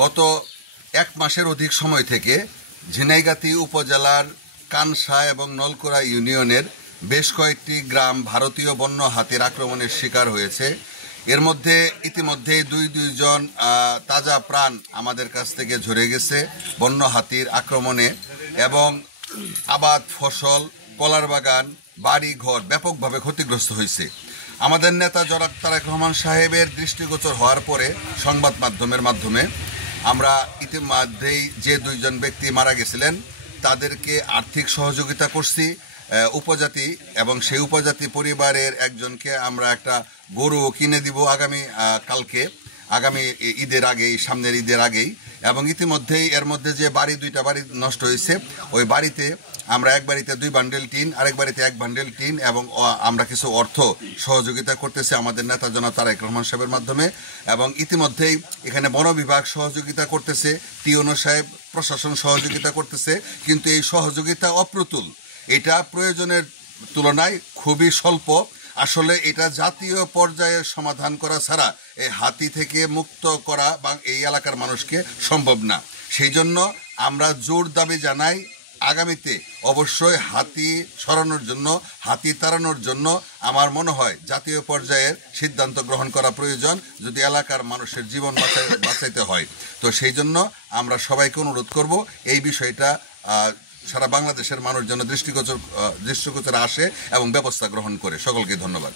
গত এক মাসের অধিক সময় থেকে ঝিনাইগাতি উপজেলার কানসা এবং নলকুড়া ইউনিয়নের বেশ কয়েকটি গ্রাম ভারতীয় বন্য হাতির আক্রমণের শিকার হয়েছে। এর মধ্যে ইতিমধ্যেই দুইজন তাজা প্রাণ আমাদের কাছ থেকে ঝরে গেছে বন্য হাতির আক্রমণে, এবং আবাদ ফসল, কলার বাগান, বাড়ি ঘর ব্যাপকভাবে ক্ষতিগ্রস্ত হয়েছে। আমাদের নেতা জনাব তারেক রহমান সাহেবের দৃষ্টিগোচর হওয়ার পরে সংবাদ মাধ্যমের মাধ্যমে আমরা ইতিমধ্যেই যে দুইজন ব্যক্তি মারা গেছিলেন তাদেরকে আর্থিক সহযোগিতা করছি উপজাতি, এবং সেই উপজাতি পরিবারের একজনকে আমরা একটা গরু কিনে দিব আগামী ঈদের আগেই, সামনের ঈদের আগেই। এবং ইতিমধ্যেই এর মধ্যে যে দুইটা বাড়ি নষ্ট হয়েছে, ওই বাড়িতে আমরা এক বাড়িতে 2 বান্ডেল টিন, আরেক বাড়িতে 1 বান্ডেল টিন, এবং আমরা কিছু অর্থ সহযোগিতা করতেছি আমাদের নেতা জনাব তারেক রহমান সাহেবের মাধ্যমে। এবং ইতিমধ্যেই এখানে বন বিভাগ সহযোগিতা করতেছে, টিওনো সাহেব প্রশাসন সহযোগিতা করতেছে, কিন্তু এই সহযোগিতা অপ্রতুল। এটা প্রয়োজনের তুলনায় খুবই স্বল্প। আসলে এটা জাতীয় পর্যায়ে সমাধান করা ছাড়া এই হাতি থেকে মুক্ত করা বা এই এলাকার মানুষকে সম্ভব না। সেই জন্য আমরা জোর দাবি জানাই, আগামীতে অবশ্যই হাতি সরানোর জন্য, হাতি তাড়ানোর জন্য আমার মনে হয় জাতীয় পর্যায়ের সিদ্ধান্ত গ্রহণ করা প্রয়োজন, যদি এলাকার মানুষের জীবন বাঁচাইতে হয়। তো সেই জন্য আমরা সবাইকে অনুরোধ করব এই বিষয়টা সারা বাংলাদেশের মানুষ যেন দৃষ্টিগোচরে আসে এবং ব্যবস্থা গ্রহণ করে। সকলকে ধন্যবাদ।